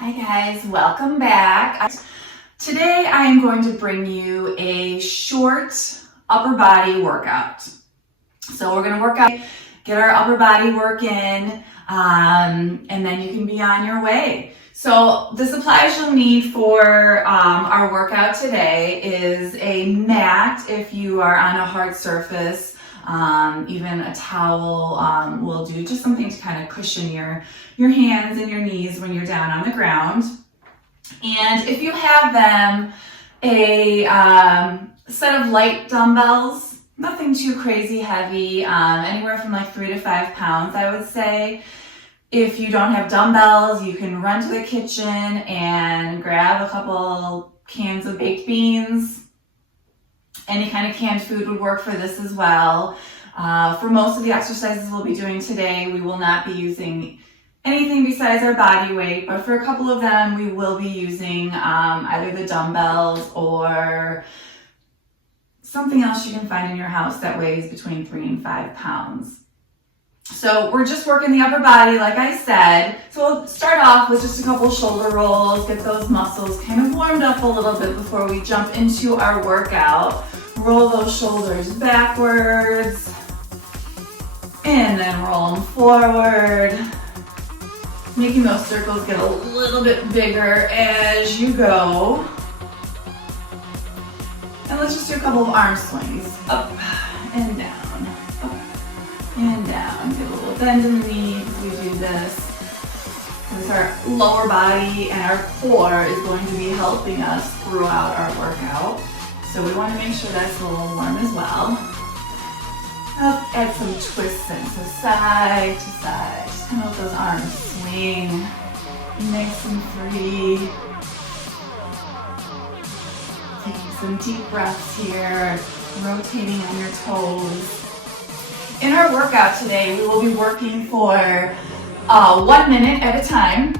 Hi guys, welcome back. Today I am going to bring you a short upper body workout. So we're going to work out, get our upper body work in, and then you can be on your way. So the supplies you'll need for our workout today is a mat if you are on a hard surface. Even a towel will do, just something to kind of cushion your hands and your knees when you're down on the ground. And if you have them, a set of light dumbbells, nothing too crazy heavy, anywhere from like 3 to 5 pounds, I would say. If you don't have dumbbells, you can run to the kitchen and grab a couple cans of baked beans. Any kind of canned food would work for this as well. For most of the exercises we'll be doing today, we will not be using anything besides our body weight, but for a couple of them, we will be using either the dumbbells or something else you can find in your house that weighs between 3 and 5 pounds. So we're just working the upper body, like I said. So we'll start off with just a couple shoulder rolls, get those muscles kind of warmed up a little bit before we jump into our workout. Roll those shoulders backwards, and then roll them forward, making those circles get a little bit bigger as you go. And let's just do a couple of arm swings, up and down, up and down. Get a little bend in the knees as we do this. Because our lower body and our core is going to be helping us throughout our workout. So we want to make sure that's a little warm as well. Up, add some twists in, so side to side. Just kind of let those arms swing, nice and free. Taking some deep breaths here, rotating on your toes. In our workout today, we will be working for 1 minute at a time.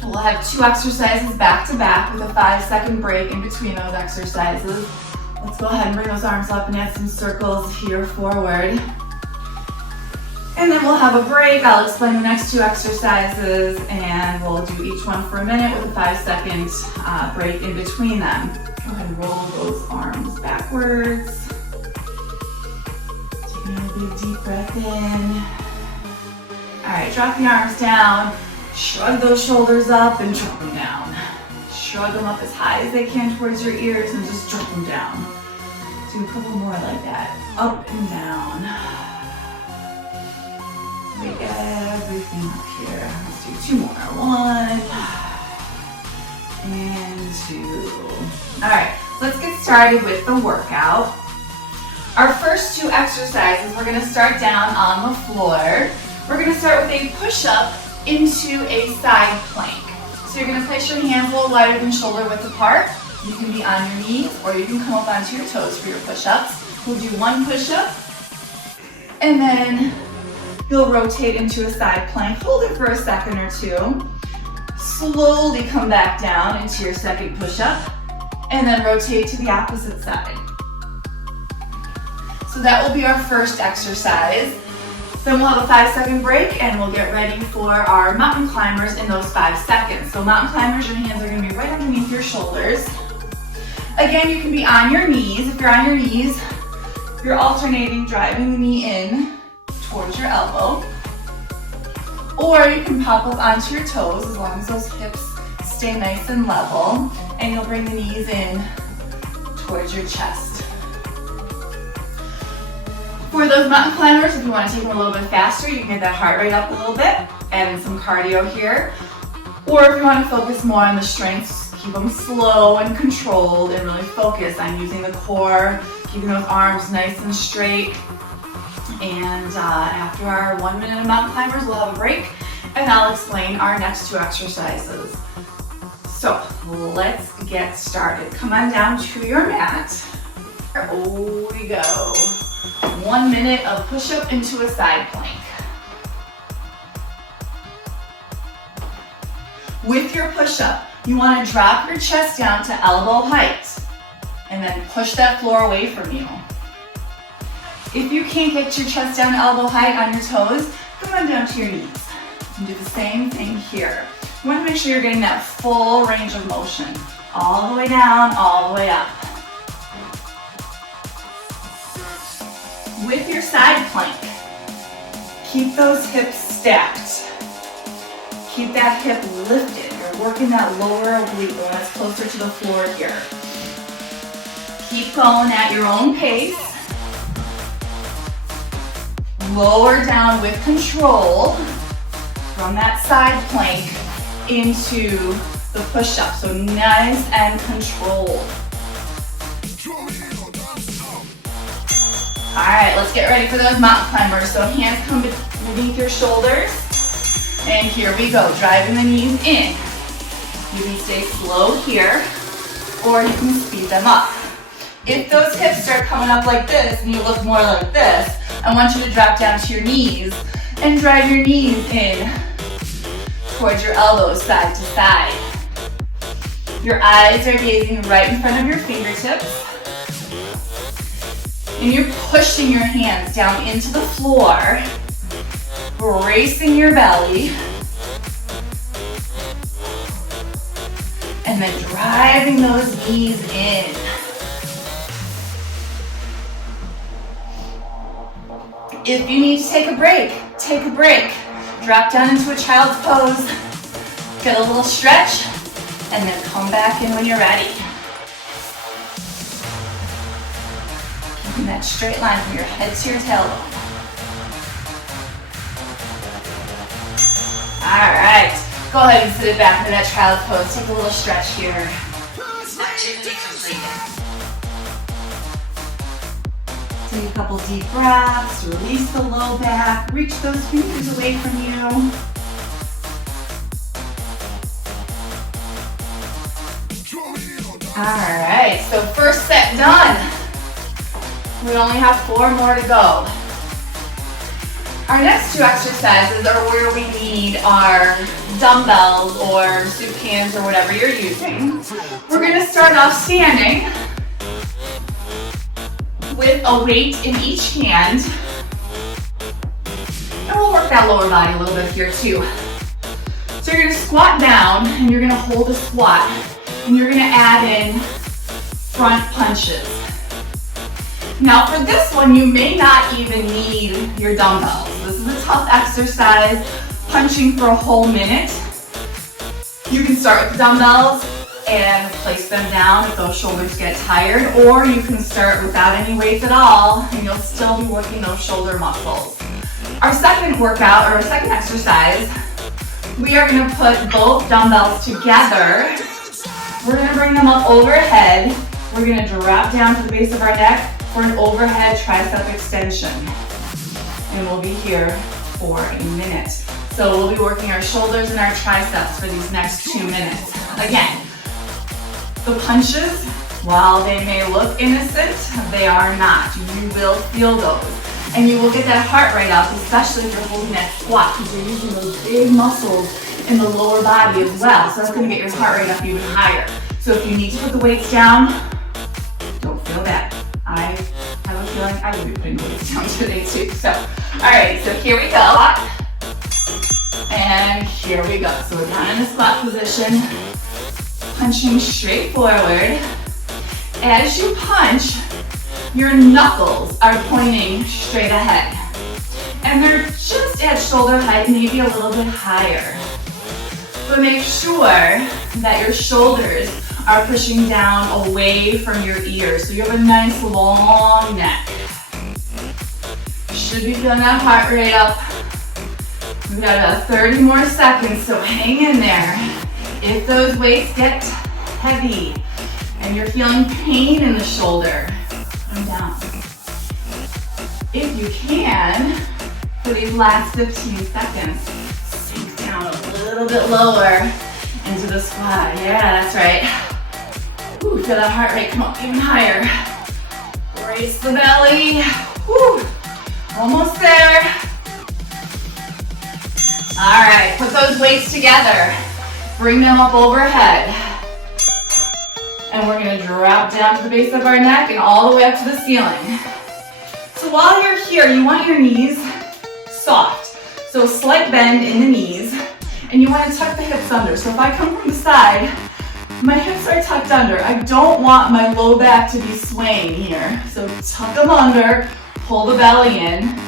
We'll have 2 exercises back to back with a 5-second break in between those exercises. Let's go ahead and bring those arms up and add some circles here forward. And then we'll have a break. I'll explain the next 2 exercises and we'll do each one for a minute with a 5-second break in between them. Go ahead and roll those arms backwards. Taking a big deep breath in. All right, drop the arms down. Shrug those shoulders up and drop them down. Shrug them up as high as they can towards your ears and just drop them down. Do a couple more like that. Up and down. Make everything up here. Let's do 2 more. 1 and 2. All right, let's get started with the workout. Our first 2 exercises, we're gonna start down on the floor. We're gonna start with a push-up into a side plank. So you're going to place your hands a little wider than shoulder width apart. You can be on your knees or you can come up onto your toes for your push-ups. We'll do 1 push-up and then you'll rotate into a side plank. Hold it for a second or 2. Slowly come back down into your second push-up and then rotate to the opposite side. So that will be our first exercise. Then we'll have a 5-second break and we'll get ready for our mountain climbers in those 5 seconds. So mountain climbers, your hands are going to be right underneath your shoulders. Again, you can be on your knees. If you're on your knees, you're alternating driving the knee in towards your elbow. Or you can pop up onto your toes as long as those hips stay nice and level. And you'll bring the knees in towards your chest. For those mountain climbers, if you want to take them a little bit faster, you can get that heart rate up a little bit, add in some cardio here. Or if you want to focus more on the strength, keep them slow and controlled and really focus on using the core, keeping those arms nice and straight. And after our 1 minute of mountain climbers, we'll have a break and I'll explain our next 2 exercises. So let's get started. Come on down to your mat. Here we go. 1 minute of push-up into a side plank. With your push-up, you want to drop your chest down to elbow height and then push that floor away from you. If you can't get your chest down to elbow height on your toes, come on down to your knees. And do the same thing here. You want to make sure you're getting that full range of motion. All the way down, all the way up. With your side plank, keep those hips stacked. Keep that hip lifted. You're working that lower oblique, the one that's closer to the floor here. Keep going at your own pace. Lower down with control from that side plank into the push-up. So nice and controlled. All right, let's get ready for those mountain climbers. So hands come beneath your shoulders. And here we go, driving the knees in. You can stay slow here, or you can speed them up. If those hips start coming up like this and you look more like this, I want you to drop down to your knees and drive your knees in towards your elbows, side to side. Your eyes are gazing right in front of your fingertips. And you're pushing your hands down into the floor, bracing your belly, and then driving those knees in. If you need to take a break, take a break. Drop down into a child's pose, get a little stretch, and then come back in when you're ready. Keeping that straight line from your head to your tailbone. All right, go ahead and sit back into that child's pose. Take a little stretch here. Activity completed. Take a couple deep breaths, release the low back, reach those fingers away from you. All right, so first set done. We only have 4 more to go. Our next 2 exercises are where we need our dumbbells or soup cans or whatever you're using. We're gonna start off standing with a weight in each hand. And we'll work that lower body a little bit here too. So you're gonna squat down and you're gonna hold a squat and you're gonna add in front punches. Now for this one, you may not even need your dumbbells. This is a tough exercise, punching for a whole minute. You can start with the dumbbells and place them down if those shoulders get tired, or you can start without any weights at all and you'll still be working those shoulder muscles. Our second workout, or our second exercise, we are gonna put both dumbbells together. We're gonna bring them up overhead. We're gonna drop down to the base of our neck for an overhead tricep extension. And we'll be here for a minute. So we'll be working our shoulders and our triceps for these next 2 minutes. Again, the punches, while they may look innocent, they are not. You will feel those. And you will get that heart rate up, especially if you're holding that squat, because you're using those big muscles in the lower body as well. So that's gonna get your heart rate up even higher. So if you need to put the weights down, don't feel bad. I have a feeling I will be putting the weights down today too. So, all right, so here we go. And here we go. So we're down in the squat position, punching straight forward. As you punch, your knuckles are pointing straight ahead. And they're just at shoulder height, maybe a little bit higher. But make sure that your shoulders are pushing down away from your ears. So you have a nice long neck. Should be feeling that heart rate up. We've got about 30 more seconds, so hang in there. If those weights get heavy and you're feeling pain in the shoulder, come down. If you can, for these last 15 seconds, sink down a little bit lower into the squat. Yeah, that's right. Ooh, feel that heart rate come up even higher. Brace the belly. Woo. Almost there. All right, put those weights together. Bring them up overhead. And we're gonna drop down to the base of our neck and all the way up to the ceiling. So while you're here, you want your knees soft. So a slight bend in the knees. and you want to tuck the hips under. So if I come from the side, my hips are tucked under. I don't want my low back to be swaying here. So tuck them under, pull the belly in,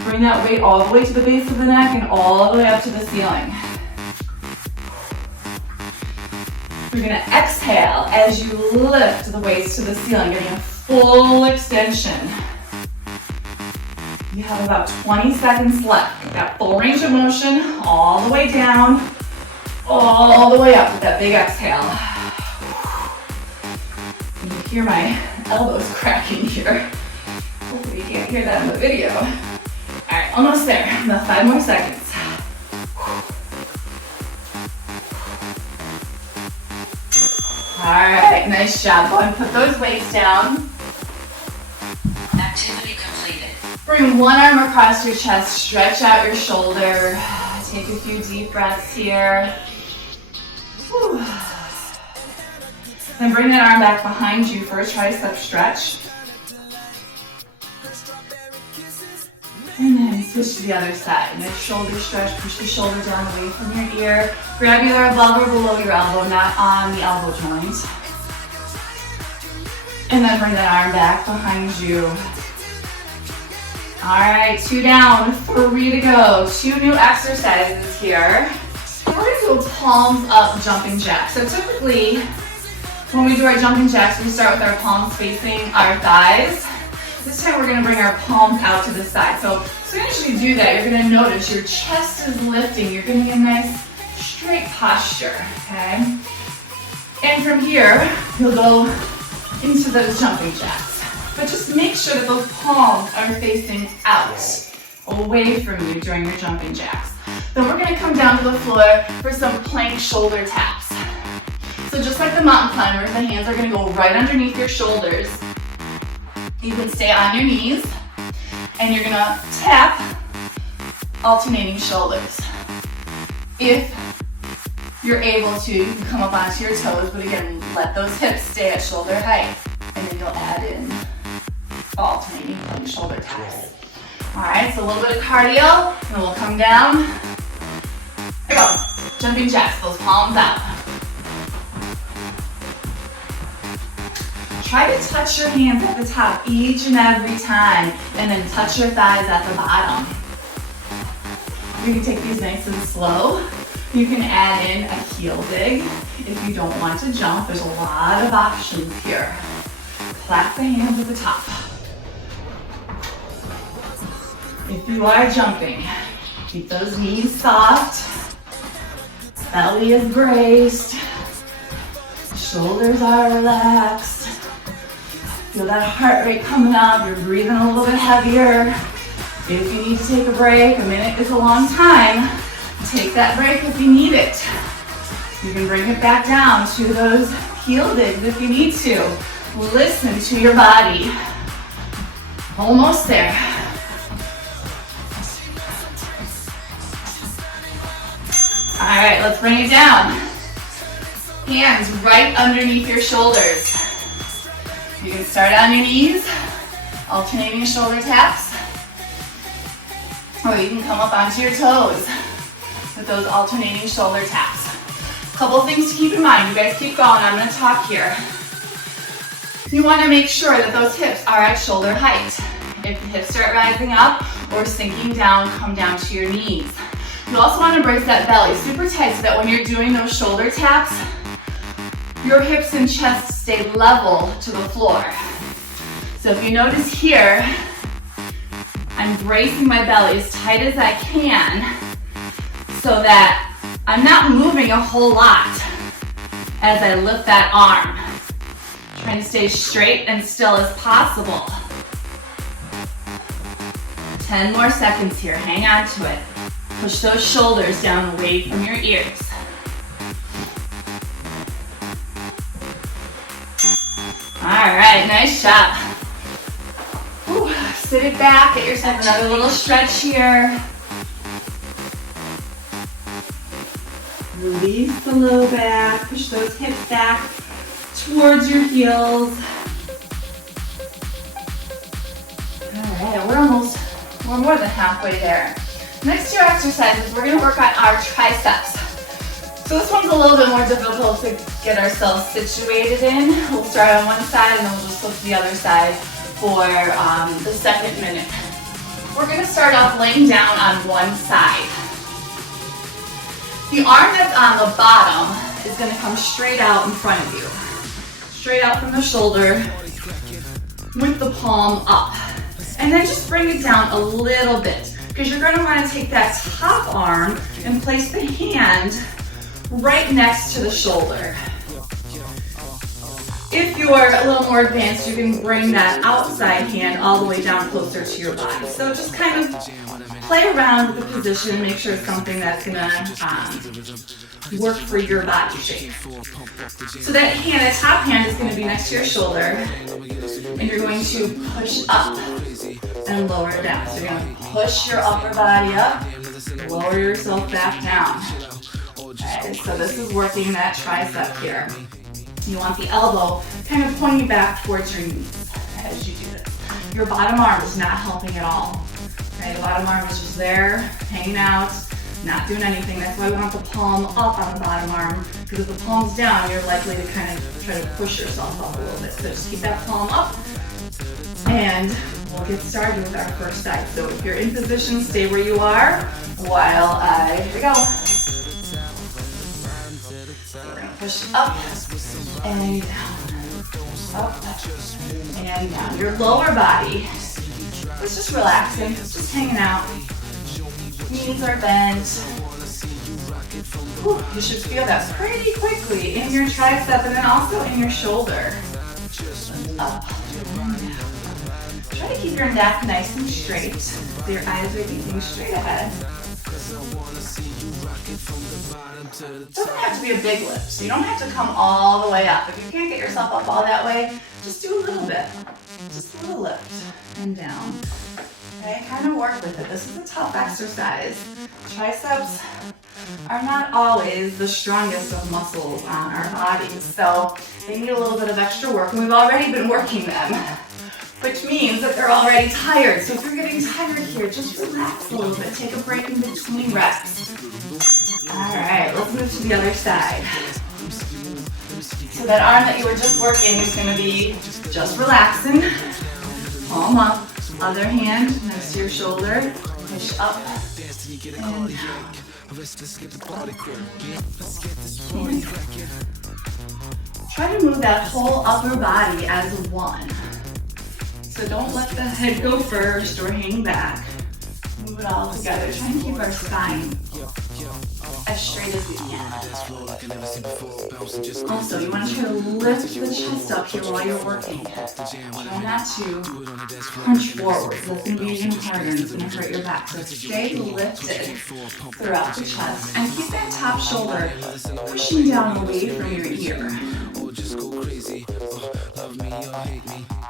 bring that weight all the way to the base of the neck and all the way up to the ceiling. You're gonna exhale as you lift the waist to the ceiling, getting a full extension. You have about 20 seconds left. You've got full range of motion all the way down, all the way up with that big exhale. You can hear my elbows cracking here. Hopefully you can't hear that in the video. All right, almost there. About 5 more seconds. All right, nice job. Go ahead and put those weights down. Activity completed. Bring one arm across your chest, stretch out your shoulder. Take a few deep breaths here. Whew. Then bring that arm back behind you for a tricep stretch. And then switch to the other side. Nice shoulder stretch, push the shoulder down away from your ear. Grab either above or below your elbow, not on the elbow joint. And then bring that arm back behind you. All right, 2 down, 3 to go. 2 new exercises here. We're gonna do a palms up jumping jack. So typically, when we do our jumping jacks, we start with our palms facing our thighs. This time we're gonna bring our palms out to the side. So as soon as you do that, you're gonna notice your chest is lifting. You're getting a nice straight posture, okay? And from here, you'll go into those jumping jacks. But just make sure that those palms are facing out, away from you during your jumping jacks. Then we're gonna come down to the floor for some plank shoulder taps. So just like the mountain climbers, the hands are gonna go right underneath your shoulders. You can stay on your knees, and you're gonna tap alternating shoulders. If you're able to, you can come up onto your toes, but again, let those hips stay at shoulder height, and then you'll add in alternating plank shoulder taps. All right, so a little bit of cardio, and we'll come down. Here we go, jumping jacks, those palms out. Try to touch your hands at the top each and every time, and then touch your thighs at the bottom. You can take these nice and slow. You can add in a heel dig. If you don't want to jump, there's a lot of options here. Clap the hands at the top. If you are jumping, keep those knees soft, belly is braced, shoulders are relaxed. Feel that heart rate coming up, you're breathing a little bit heavier. If you need to take a break, a minute is a long time. Take that break if you need it. You can bring it back down to those heel digs if you need to. Listen to your body. Almost there. All right, let's bring it down. Hands right underneath your shoulders. You can start on your knees, alternating shoulder taps, or you can come up onto your toes with those alternating shoulder taps. Couple things to keep in mind. You guys keep going. I'm going to talk here. You want to make sure that those hips are at shoulder height. If the hips start rising up or sinking down, come down to your knees. You also want to brace that belly super tight so that when you're doing those shoulder taps, your hips and chest stay level to the floor. So if you notice here, I'm bracing my belly as tight as I can so that I'm not moving a whole lot as I lift that arm. Trying to stay straight and still as possible. 10 more seconds here, hang on to it. Push those shoulders down away from your ears. All right, nice job. Whew, sit it back, get yourself another little stretch here. Release the low back, push those hips back towards your heels. All right, we're more than halfway there. Next two exercises, we're gonna work on our triceps. So this one's a little bit more difficult to get ourselves situated in. We'll start on one side and then we'll just flip to the other side for the second minute. We're gonna start off laying down on one side. The arm that's on the bottom is gonna come straight out in front of you. Straight out from the shoulder with the palm up. And then just bring it down a little bit because you're gonna wanna take that top arm and place the hand right next to the shoulder. If you're a little more advanced, you can bring that outside hand all the way down closer to your body. So just kind of play around with the position, make sure it's something that's gonna work for your body shape. So that hand, that top hand is gonna be next to your shoulder, and you're going to push up and lower it down. So you're gonna push your upper body up, lower yourself back down. Okay, so this is working that tricep here. You want the elbow kind of pointing back towards your knees as you do this. Your bottom arm is not helping at all. Okay, the bottom arm is just there, hanging out, not doing anything. That's why we want the palm up on the bottom arm, because if the palm's down, you're likely to kind of try to push yourself up a little bit. So just keep that palm up, and we'll get started with our first side. So if you're in position, stay where you are while here we go. We're gonna push up and down, up and down. Your lower body is just relaxing, just hanging out. Knees are bent. Whew, you should feel that pretty quickly in your tricep and then also in your shoulder. Up and down. Try to keep your neck nice and straight so your eyes are looking straight ahead. It doesn't have to be a big lift, so you don't have to come all the way up. If you can't get yourself up all that way, just do a little bit. Just a little lift and down. Okay, kind of work with it. This is a tough exercise. Triceps are not always the strongest of muscles on our bodies, so they need a little bit of extra work, and we've already been working them, which means that they're already tired. So if you're getting tired here, just relax a little bit. Take a break in between reps. All right, let's move to the other side. So that arm that you were just working is going to be just relaxing. Palm up. Other hand next to your shoulder. Push up and down. Try to move that whole upper body as one. So don't let the head go first or hang back. Move it all together. Try and keep our spine as straight as we can. Also, you want to try to lift the chest up here while you're working. Try not to punch forward. That's going to be even harder and it's going to hurt your back. So stay lifted throughout the chest and keep that top shoulder pushing down away from your ear.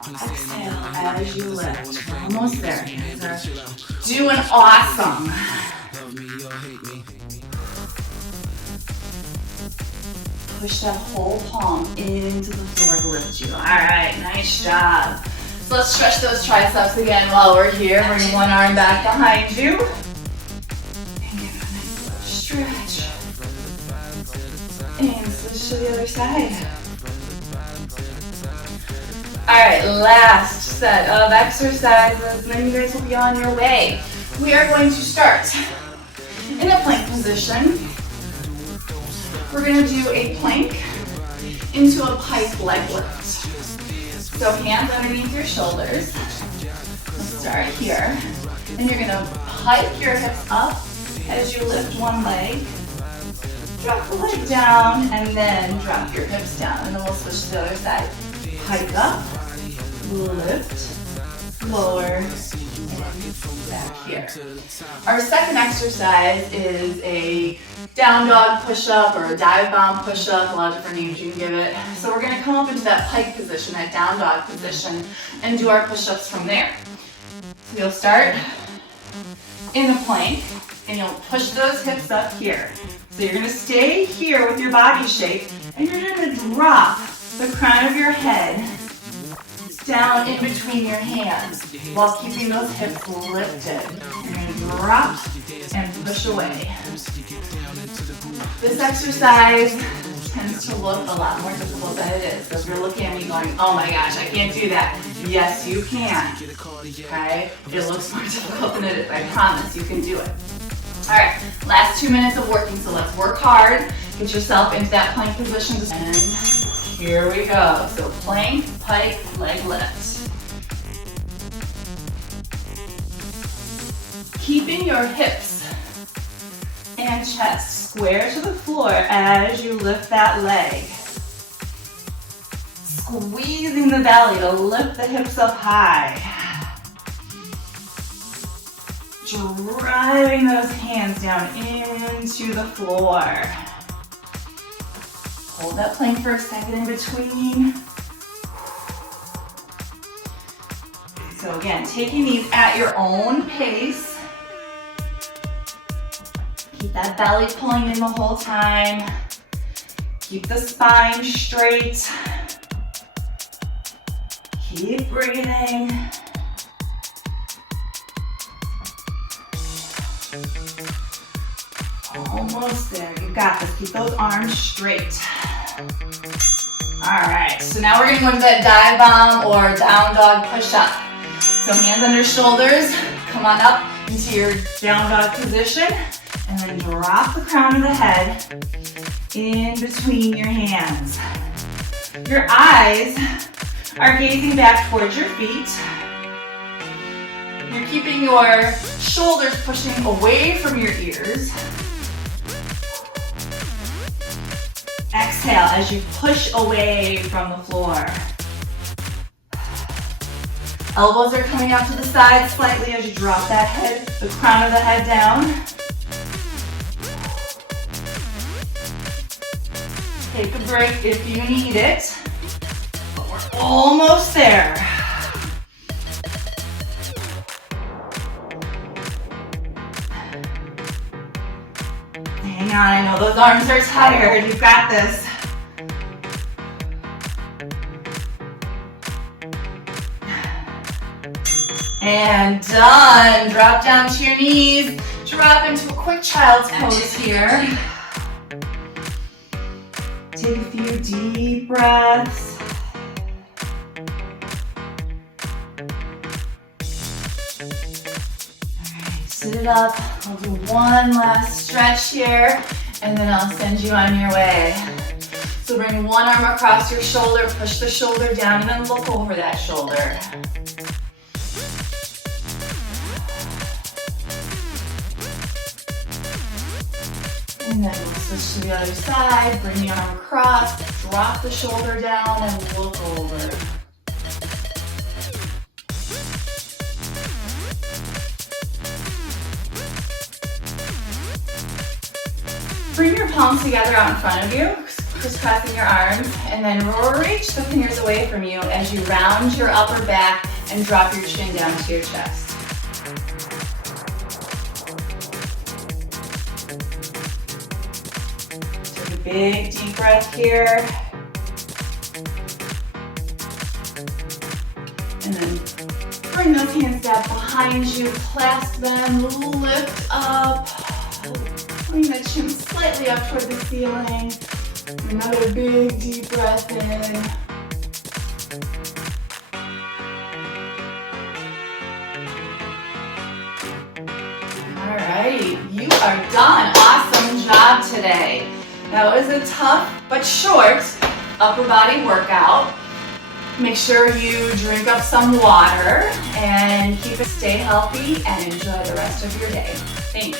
Exhale as you lift. We're almost there. You guys are doing awesome. Push that whole palm into the floor to lift you. All right, nice job. So let's stretch those triceps again while we're here. Bring one arm back behind you. And give it a nice little stretch. And switch to the other side. All right, last set of exercises, and then you guys will be on your way. We are going to start in a plank position. We're going to do a plank into a pike leg lift. So hands underneath your shoulders. Let's start here. And you're going to hike your hips up as you lift one leg. Drop the leg down and then drop your hips down. And then we'll switch to the other side. Hike up, lift, lower, and back here. Our second exercise is a down dog push-up or a dive bomb push-up, a lot of different names you can give it. So we're going to come up into that pike position, that down dog position, and do our push-ups from there. So you'll start in the plank, and you'll push those hips up here. So you're going to stay here with your body shape, and you're going to drop the crown of your head down in between your hands while keeping those hips lifted. You're going to drop and push away. This exercise tends to look a lot more difficult than it is. So if you're looking at me going, oh my gosh, I can't do that. Yes, you can. Okay? It looks more difficult than it is. I promise you can do it. All right, last 2 minutes of working, so let's work hard. Get yourself into that plank position. And here we go. So plank, pike, leg lift. Keeping your hips and chest square to the floor as you lift that leg. Squeezing the belly to lift the hips up high. Driving those hands down into the floor. Hold that plank for a second in between. So again, taking these at your own pace. Keep that belly pulling in the whole time. Keep the spine straight. Keep breathing. Almost there. You got this. Keep those arms straight. All right. So now we're going to go into that dive bomb or down dog push-up. So hands under shoulders. Come on up into your down dog position. And then drop the crown of the head in between your hands. Your eyes are gazing back towards your feet. You're keeping your shoulders pushing away from your ears. Exhale as you push away from the floor. Elbows are coming out to the side slightly as you drop that head, the crown of the head down. Take a break if you need it. But we're almost there. Hang on, I know those arms are tired. You've got this. And done. Drop down to your knees. Drop into a quick child's pose here. Take a few deep breaths. Alright, sit it up. I'll do one last stretch here, and then I'll send you on your way. So bring one arm across your shoulder, push the shoulder down, and then look over that shoulder. And then we'll switch to the other side, bring the arm across, drop the shoulder down, and look over. Bring your palms together out in front of you, crisscrossing your arms, and then reach the fingers away from you as you round your upper back and drop your chin down to your chest. Take a big deep breath here. And then bring those hands down behind you, clasp them, lift up. Bring the chin slightly up toward the ceiling. Another big deep breath in. Alright, you are done. Awesome job today. That was a tough but short upper body workout. Make sure you drink up some water and stay healthy and enjoy the rest of your day. Thanks.